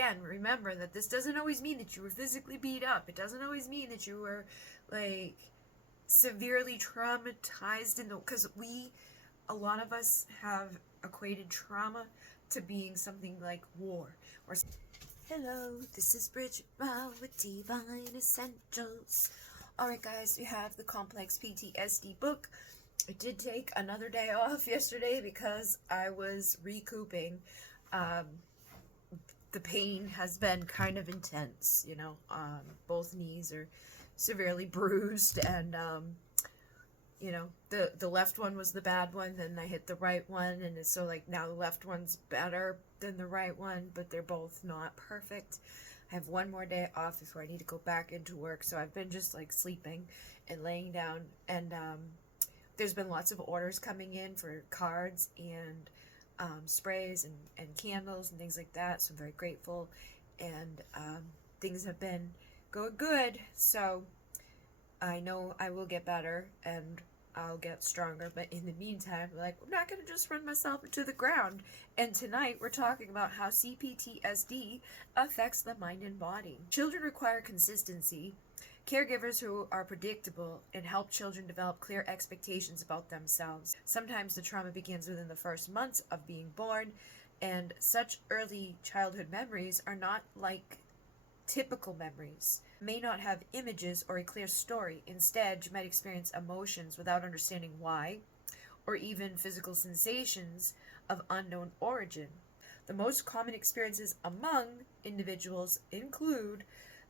again, remember that this doesn't always mean that you were physically beat up. It doesn't always mean that you were, like, severely traumatized because a lot of us have equated trauma to being something like war or. Hello, this is Bridget Brown with Divine Essentials. Alright guys, we have the Complex PTSD book. I did take another day off yesterday because I was recouping. The pain has been kind of intense, you know. Both knees are severely bruised, and you know, the left one was the bad one, then I hit the right one, and so like now the left one's better than the right one, but they're both not perfect. I have one more day off before I need to go back into work, so I've been just like sleeping and laying down, and there's been lots of orders coming in for cards and sprays and candles and things like that, so I'm very grateful, and things have been going good, so I know I will get better and I'll get stronger, but in the meantime, like, I'm not going to just run myself into the ground. And tonight we're talking about how CPTSD affects the mind and body. Children require consistency, caregivers who are predictable, and help children develop clear expectations about themselves. Sometimes the trauma begins within the first months of being born, and such early childhood memories are not like typical memories, may not have images or a clear story. Instead, you might experience emotions without understanding why, or even physical sensations of unknown origin. The most common experiences among individuals include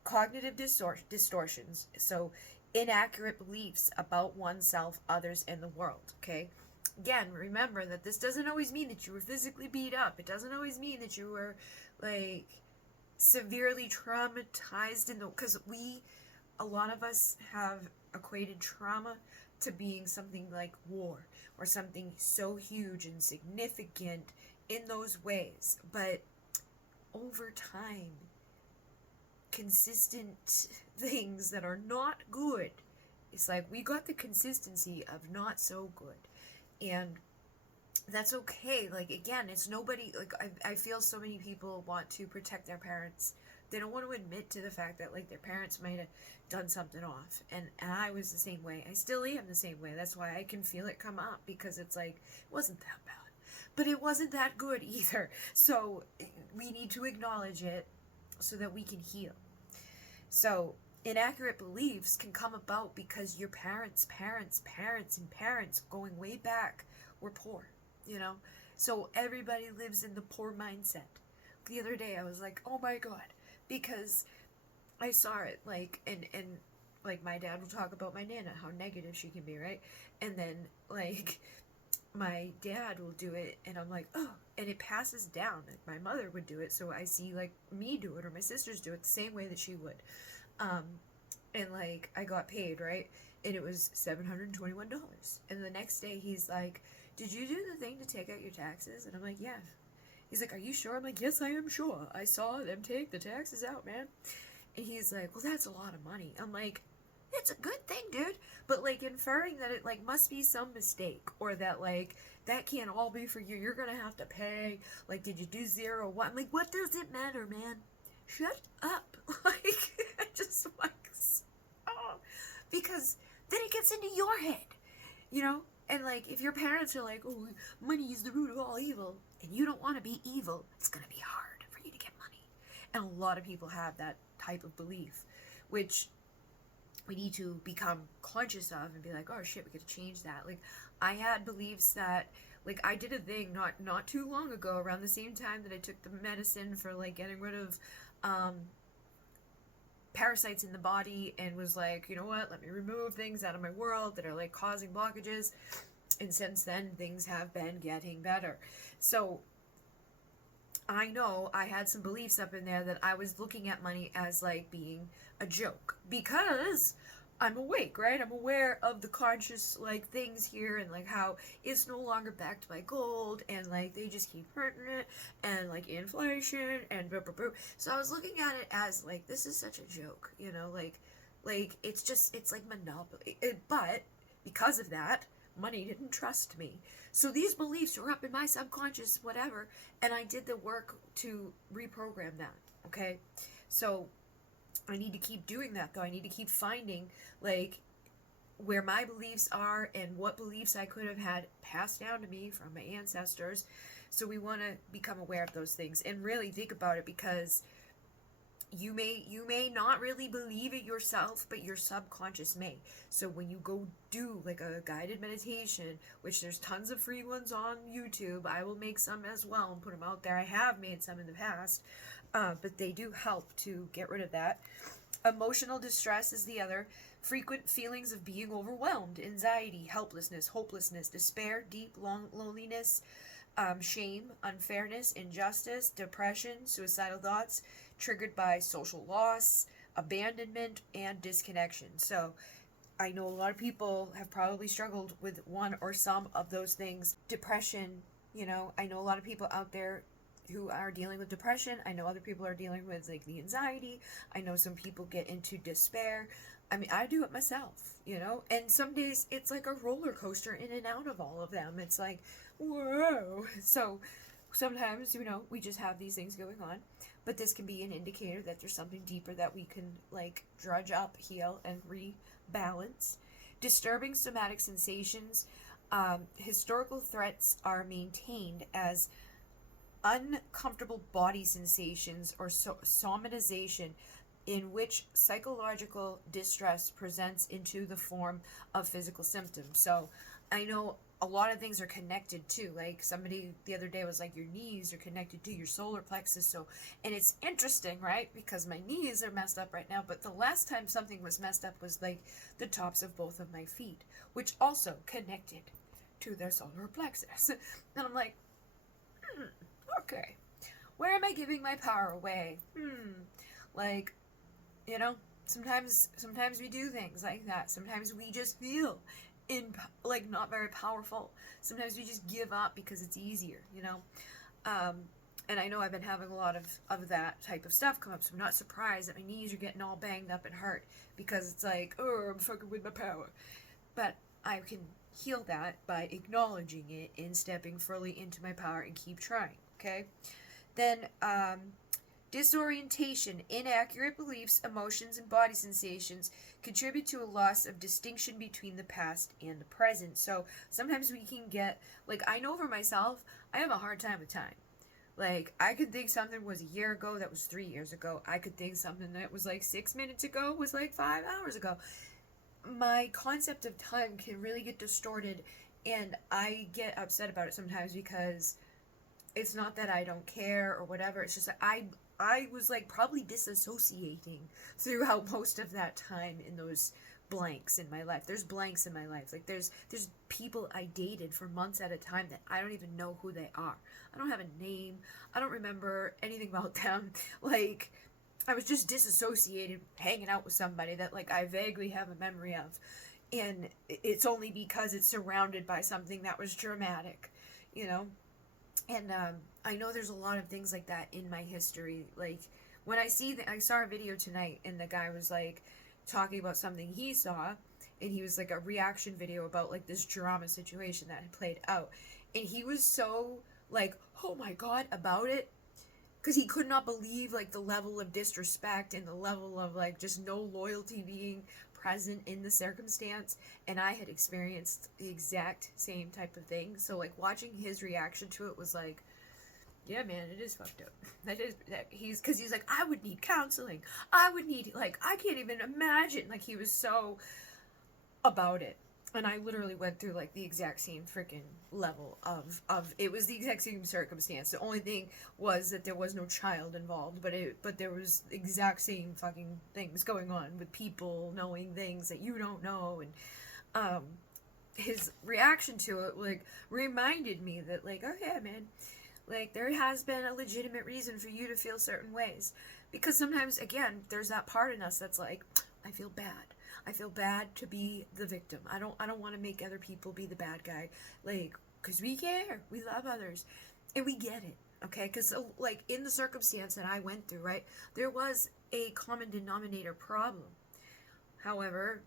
cognitive distortions, so inaccurate beliefs about oneself, others, and the world, okay? Again, remember that this doesn't always mean that you were physically beat up. It doesn't always mean that you were, like, severely traumatized because a lot of us have equated trauma to being something like war or something so huge and significant in those ways, but over time, consistent things that are not good, it's like we got the consistency of not so good, and that's okay. Like, again, it's nobody, like, I feel so many people want to protect their parents. They don't want to admit to the fact that, like, their parents might have done something off, and I was the same way. I still am the same way. That's why I can feel it come up, because it's like, it wasn't that bad, but it wasn't that good either, so we need to acknowledge it so that we can heal. So inaccurate beliefs can come about because your parents going way back were poor, you know, so everybody lives in the poor mindset. The other day I was like, oh my god, because I saw it, like, and like, my dad will talk about my nana, how negative she can be, right? And then, like, my dad will do it, and I'm like, oh, and it passes down. Like, my mother would do it, so I see, like, me do it, or my sisters do it the same way that she would. And, like, I got paid, right? And it was $721. And the next day, he's like, did you do the thing to take out your taxes? And I'm like, yeah. He's like, are you sure? I'm like, yes, I am sure. I saw them take the taxes out, man. And he's like, well, that's a lot of money. I'm like, it's a good thing, dude. But, like, inferring that it, like, must be some mistake, or that, like, that can't all be for you. You're gonna have to pay. Like, did you do zero? What? I'm like, what does it matter, man? Shut up. Like, I just, like, oh, because then it gets into your head, you know? And, like, if your parents are like, oh, money is the root of all evil, and you don't want to be evil, it's going to be hard for you to get money. And a lot of people have that type of belief, which we need to become conscious of and be like, oh, shit, we got to change that. Like, I had beliefs that, like, I did a thing not too long ago, around the same time that I took the medicine for, like, getting rid of parasites in the body, and was like, you know what, let me remove things out of my world that are, like, causing blockages. And since then, things have been getting better. So I know I had some beliefs up in there that I was looking at money as, like, being a joke, because I'm awake, right? I'm aware of the conscious, like, things here, and, like, how it's no longer backed by gold, and, like, they just keep printing it, and, like, inflation, and blah, blah, blah. So I was looking at it as, like, this is such a joke, you know, like, it's just, it's like Monopoly. But because of that, money didn't trust me. So these beliefs were up in my subconscious, whatever, and I did the work to reprogram that. okay? So I need to keep doing that, though. I need to keep finding, like, where my beliefs are and what beliefs I could have had passed down to me from my ancestors. So we want to become aware of those things and really think about it, because you may not really believe it yourself, but your subconscious may. So when you go do like a guided meditation, which there's tons of free ones on YouTube, I will make some as well and put them out there. I have made some in the past, but they do help to get rid of that. Emotional distress is the other. Frequent feelings of being overwhelmed, anxiety, helplessness, hopelessness, despair, deep loneliness, shame, unfairness, injustice, depression, suicidal thoughts, triggered by social loss, abandonment, and disconnection. So I know a lot of people have probably struggled with one or some of those things. Depression, I know a lot of people out there who are dealing with depression. I know other people are dealing with like the anxiety. I know some people get into despair. I mean, I do it myself, and some days it's like a roller coaster in and out of all of them. It's like, whoa. So sometimes, we just have these things going on, but this can be an indicator that there's something deeper that we can like drudge up, heal, and rebalance. Disturbing somatic sensations. Historical threats are maintained as uncomfortable body sensations or somatization in which psychological distress presents into the form of physical symptoms. So I know a lot of things are connected too. Like somebody the other day was like, your knees are connected to your solar plexus. So, and it's interesting, right? Because my knees are messed up right now, but the last time something was messed up was like the tops of both of my feet, which also connected to their solar plexus. And I'm like, okay, where am I giving my power away? Like, sometimes we do things like that. Sometimes we just feel like not very powerful. Sometimes we just give up because it's easier, and I know I've been having a lot of that type of stuff come up, so I'm not surprised that my knees are getting all banged up and hurt, because it's like, oh, I'm fucking with my power. But I can heal that by acknowledging it and stepping fully into my power and keep trying, okay? Then disorientation, inaccurate beliefs, emotions, and body sensations contribute to a loss of distinction between the past and the present. So sometimes we can get, like, I know for myself, I have a hard time with time. Like, I could think something was a year ago that was 3 years ago. I could think something that was like 6 minutes ago was like 5 hours ago. My concept of time can really get distorted, and I get upset about it sometimes, because it's not that I don't care or whatever. It's just that I was like probably disassociating throughout most of that time in those blanks in my life. There's blanks in my life. Like there's people I dated for months at a time that I don't even know who they are. I don't have a name. I don't remember anything about them. Like, I was just disassociated hanging out with somebody that like I vaguely have a memory of. And it's only because it's surrounded by something that was traumatic, And I know there's a lot of things like that in my history. Like, when I saw a video tonight, and the guy was like talking about something he saw, and he was like a reaction video about like this drama situation that had played out, and he was so like, oh my god, about it, because he could not believe like the level of disrespect and the level of like just no loyalty being present in the circumstance. And I had experienced the exact same type of thing. So like watching his reaction to it was like, yeah, man, it is fucked up. Because he's like, I would need counseling. I would need, like, I can't even imagine. Like, he was so about it. And I literally went through like the exact same freaking level of it was the exact same circumstance. The only thing was that there was no child involved, but there was exact same fucking things going on with people knowing things that you don't know. And his reaction to it like reminded me that like, oh yeah, man, like there has been a legitimate reason for you to feel certain ways, because sometimes again there's that part in us that's like, I feel bad. I feel bad to be the victim. I don't want to make other people be the bad guy. Like, because we care. We love others. And we get it. Okay? Because, like, in the circumstance that I went through, right, there was a common denominator problem. However,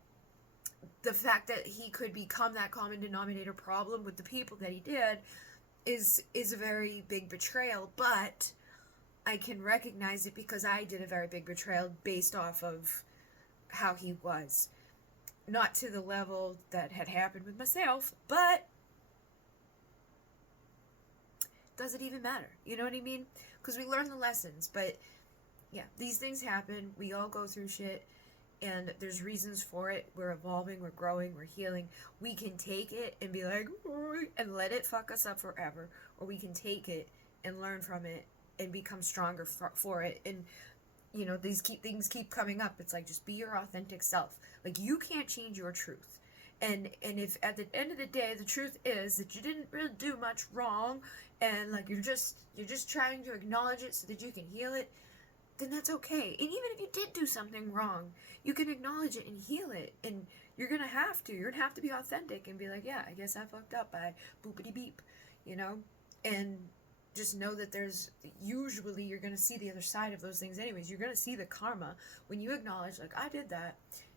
the fact that he could become that common denominator problem with the people that he did is a very big betrayal. But I can recognize it because I did a very big betrayal based off of how he was. Not to the level that had happened with myself, but does it even matter? You know what I mean? Because we learn the lessons, but yeah, these things happen. We all go through shit, and there's reasons for it. We're evolving, we're growing, we're healing. We can take it and be like, and let it fuck us up forever, or we can take it and learn from it and become stronger for it. And you know, things keep coming up. It's like, just be your authentic self. Like, you can't change your truth. And if at the end of the day the truth is that you didn't really do much wrong, and like you're just trying to acknowledge it so that you can heal it, then that's okay. And even if you did do something wrong, you can acknowledge it and heal it. And you're gonna have to be authentic and be like, yeah, I guess I fucked up by boopity beep, you know. And just know that usually you're gonna see the other side of those things anyways. You're gonna see the karma when you acknowledge, like, I did that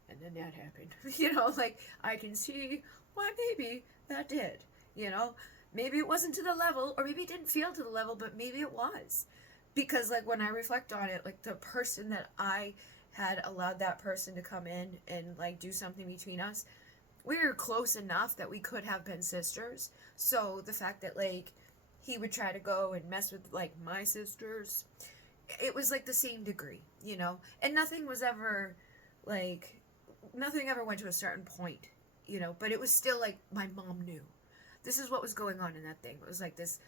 and then that happened. You know, like, I can see why maybe that did, you know. Maybe it wasn't to the level, or maybe it didn't feel to the level, but maybe it was. Because, like, when I reflect on it, like, the person that I had allowed that person to come in and, like, do something between us, we were close enough that we could have been sisters. So the fact that, like, he would try to go and mess with, like, my sisters, it was, like, the same degree, you know. And nothing ever went to a certain point, you know. But it was still, like, my mom knew. This is what was going on in that thing. It was like this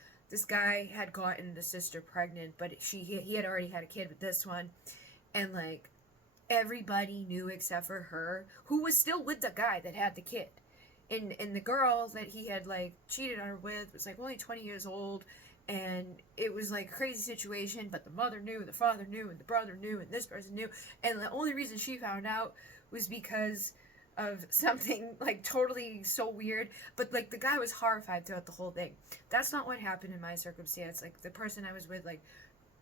guy had gotten the sister pregnant, but he had already had a kid with this one. And, like, everybody knew except for her, who was still with the guy that had the kid. And the girl that he had, like, cheated on her with was, like, only 20 years old. And it was, like, a crazy situation, but the mother knew, the father knew, and the brother knew, and this person knew. And the only reason she found out was because of something, like, totally so weird. But, like, the guy was horrified throughout the whole thing. That's not what happened in my circumstance. Like, the person I was with, like,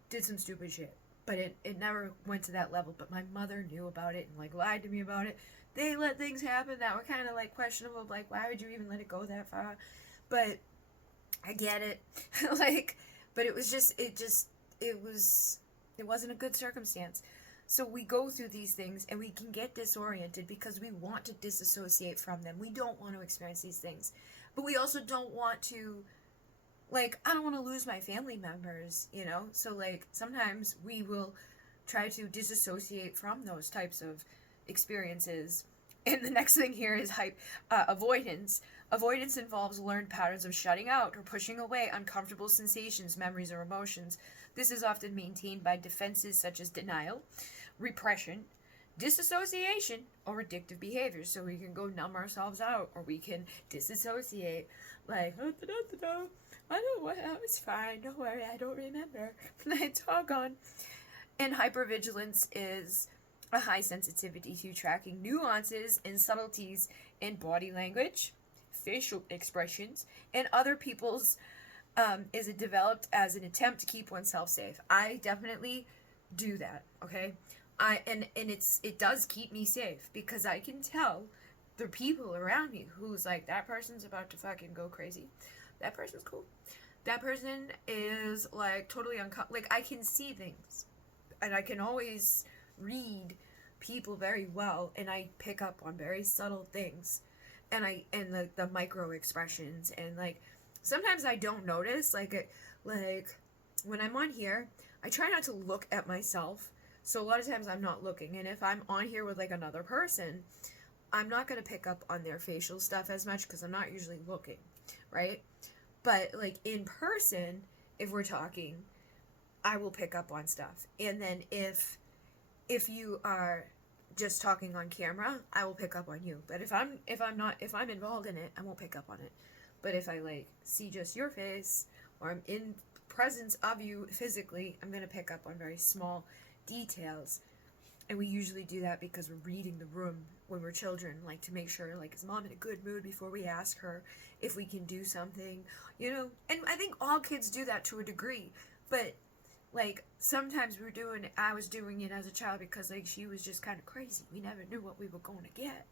did some stupid shit. But it never went to that level. But my mother knew about it and, like, lied to me about it. They let things happen that were kind of, like, questionable. Like, why would you even let it go that far? But I get it. Like, but it wasn't a good circumstance. So we go through these things and we can get disoriented because we want to disassociate from them. We don't want to experience these things. But we also don't want to, like, I don't want to lose my family members, you know? So, like, sometimes we will try to disassociate from those types of experiences. And the next thing here is avoidance. Avoidance involves learned patterns of shutting out or pushing away uncomfortable sensations, memories, or emotions. This is often maintained by defenses such as denial, repression, disassociation, or addictive behaviors. So we can go numb ourselves out, or we can disassociate, like, I know what, I was fine, don't worry, I don't remember. It's all gone. And hypervigilance is a high sensitivity to tracking nuances and subtleties in body language, facial expressions, and other people's is it developed as an attempt to keep oneself safe. I definitely do that, okay? It does keep me safe because I can tell the people around me who's like, that person's about to fucking go crazy. That person's cool. That person is, like, totally like, I can see things. And I can always read people very well, and I pick up on very subtle things. And the micro expressions, and, like, sometimes I don't notice, like when I'm on here, I try not to look at myself, so a lot of times I'm not looking, and if I'm on here with, like, another person, I'm not going to pick up on their facial stuff as much, because I'm not usually looking, right? But, like, in person, if we're talking, I will pick up on stuff, and then if you are just talking on camera, I will pick up on you. But if I'm involved in it, I won't pick up on it. But if I, like, see just your face, or I'm in presence of you physically, I'm gonna pick up on very small details. And we usually do that because we're reading the room when we're children, like, to make sure, like, is mom in a good mood before we ask her if we can do something, you know? And I think all kids do that to a degree, but, like, sometimes I was doing it as a child because, like, she was just kind of crazy. We never knew what we were going to get.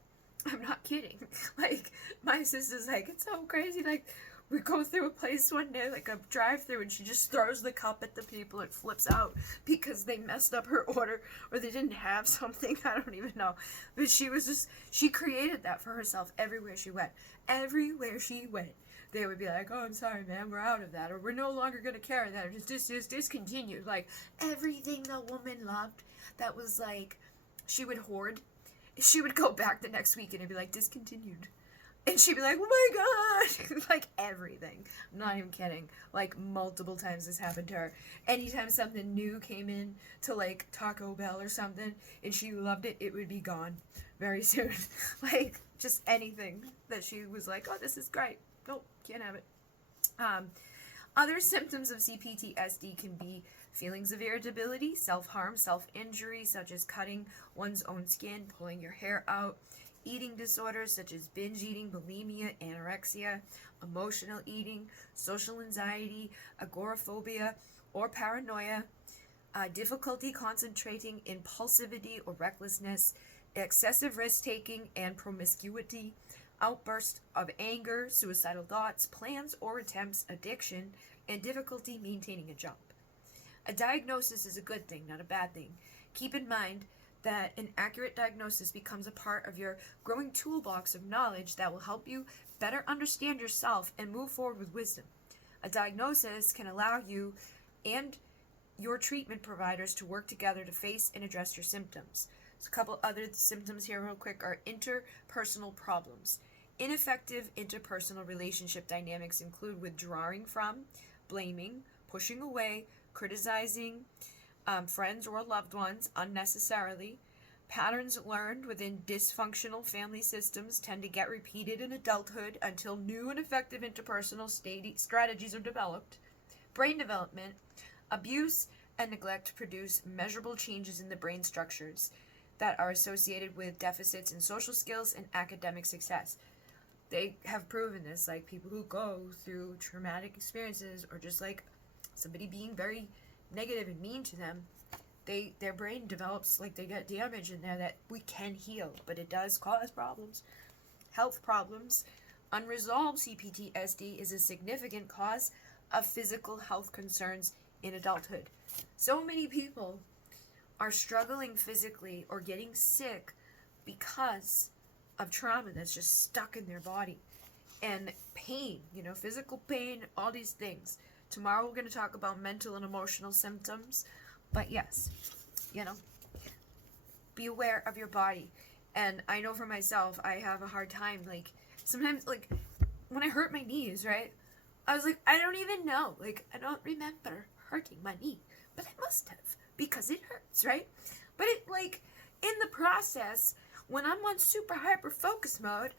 I'm not kidding. Like, my sister's like, it's so crazy. Like, we go through a place one day, like a drive-through, and she just throws the cup at the people and flips out because they messed up her order or they didn't have something. I don't even know. But she created that for herself everywhere she went. Everywhere she went, they would be like, oh, I'm sorry, man, we're out of that, or we're no longer going to carry that, or just discontinued. Like, everything the woman loved that was like, she would hoard. She would go back the next week and it'd be like, discontinued. And she'd be like, oh my god! Like, everything. I'm not even kidding. Like, multiple times this happened to her. Anytime something new came in to, like, Taco Bell or something, and she loved it, it would be gone very soon. Like, just anything that she was like, oh, this is great. Nope, can't have it. Other symptoms of CPTSD can be feelings of irritability, self-harm, self-injury, such as cutting one's own skin, pulling your hair out, eating disorders such as binge eating, bulimia, anorexia, emotional eating, social anxiety, agoraphobia, or paranoia, difficulty concentrating, impulsivity or recklessness, excessive risk-taking and promiscuity, outbursts of anger, suicidal thoughts, plans or attempts, addiction, and difficulty maintaining a job. A diagnosis is a good thing, not a bad thing. Keep in mind that an accurate diagnosis becomes a part of your growing toolbox of knowledge that will help you better understand yourself and move forward with wisdom. A diagnosis can allow you and your treatment providers to work together to face and address your symptoms. So a couple other symptoms here real quick are interpersonal problems. Ineffective interpersonal relationship dynamics include withdrawing from, blaming, pushing away, criticizing friends or loved ones unnecessarily. Patterns learned within dysfunctional family systems tend to get repeated in adulthood until new and effective interpersonal strategies are developed. Brain development, abuse, and neglect produce measurable changes in the brain structures that are associated with deficits in social skills and academic success. They have proven this, like people who go through traumatic experiences or just like somebody being very negative and mean to them, their brain develops, like they get damage in there that we can heal, but it does cause problems. Health problems. Unresolved CPTSD is a significant cause of physical health concerns in adulthood. So many people are struggling physically or getting sick because of trauma that's just stuck in their body. And pain, physical pain, all these things. Tomorrow we're going to talk about mental and emotional symptoms. But yes, be aware of your body. And I know for myself, I have a hard time, like, sometimes, like, when I hurt my knees, right? I was like, I don't even know. Like, I don't remember hurting my knee. But I must have, because it hurts, right? But it, like, in the process, when I'm on super hyper focus mode,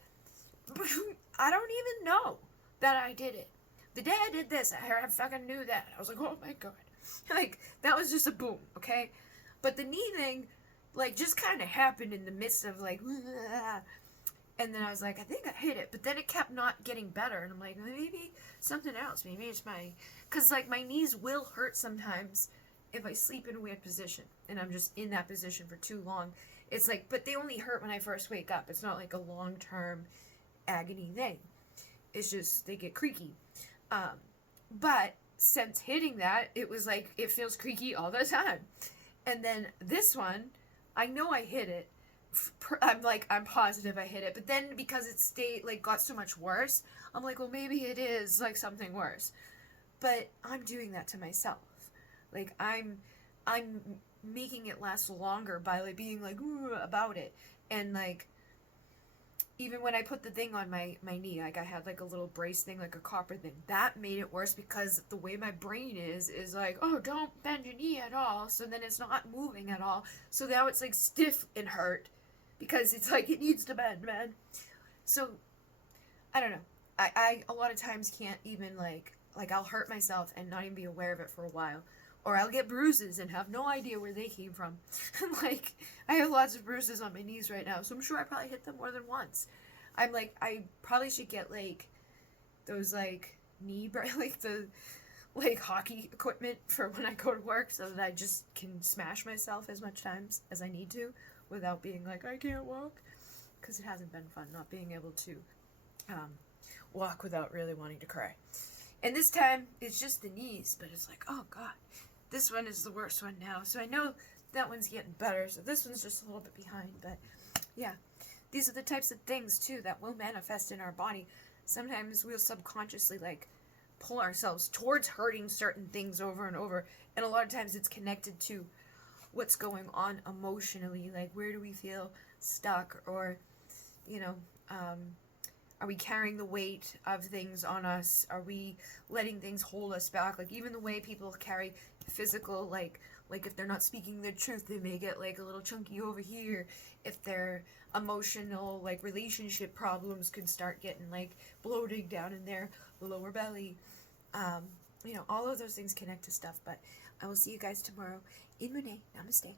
I don't even know that I did it. The day I did this, I fucking knew that. I was like, oh my god. Like, that was just a boom, okay? But the knee thing, like, just kind of happened in the midst of, like, and then I was like, I think I hit it. But then it kept not getting better. And I'm like, maybe something else. Maybe it's because, like, my knees will hurt sometimes if I sleep in a weird position. And I'm just in that position for too long. It's like, but they only hurt when I first wake up. It's not like a long-term agony thing. It's just, they get creaky. But since hitting that, it was like, it feels creaky all the time. And then this one, I know I hit it. I'm positive I hit it. But then because it got so much worse, I'm like, well, maybe it is, like, something worse. But I'm doing that to myself. Like, I'm making it last longer by, like, being, like, about it. And, like, even when I put the thing on my knee, like, I had, like, a little brace thing, like a copper thing. That made it worse because the way my brain is like, oh, don't bend your knee at all. So then it's not moving at all. So now it's, like, stiff and hurt because it's, like, it needs to bend, man. So, I don't know. I a lot of times can't even, like, I'll hurt myself and not even be aware of it for a while. Or I'll get bruises and have no idea where they came from. Like, I have lots of bruises on my knees right now, so I'm sure I probably hit them more than once. I'm like, I probably should get, like, those, like, like, hockey equipment for when I go to work so that I just can smash myself as much times as I need to without being like, I can't walk. Because it hasn't been fun not being able to walk without really wanting to cry. And this time, it's just the knees, but it's like, oh God, this one is the worst one now. So I know that one's getting better, so this one's just a little bit behind. But yeah, these are the types of things, too, that will manifest in our body. Sometimes we'll subconsciously, like, pull ourselves towards hurting certain things over and over. And a lot of times it's connected to what's going on emotionally. Like, where do we feel stuck? Or, you know, are we carrying the weight of things on us? Are we letting things hold us back? Like, even the way people carry physical, like if they're not speaking their truth, they may get, like, a little chunky over here. If their emotional, like, relationship problems could start getting, like, bloating down in their lower belly. You know, all of those things connect to stuff. But I will see you guys tomorrow in Monet. Namaste.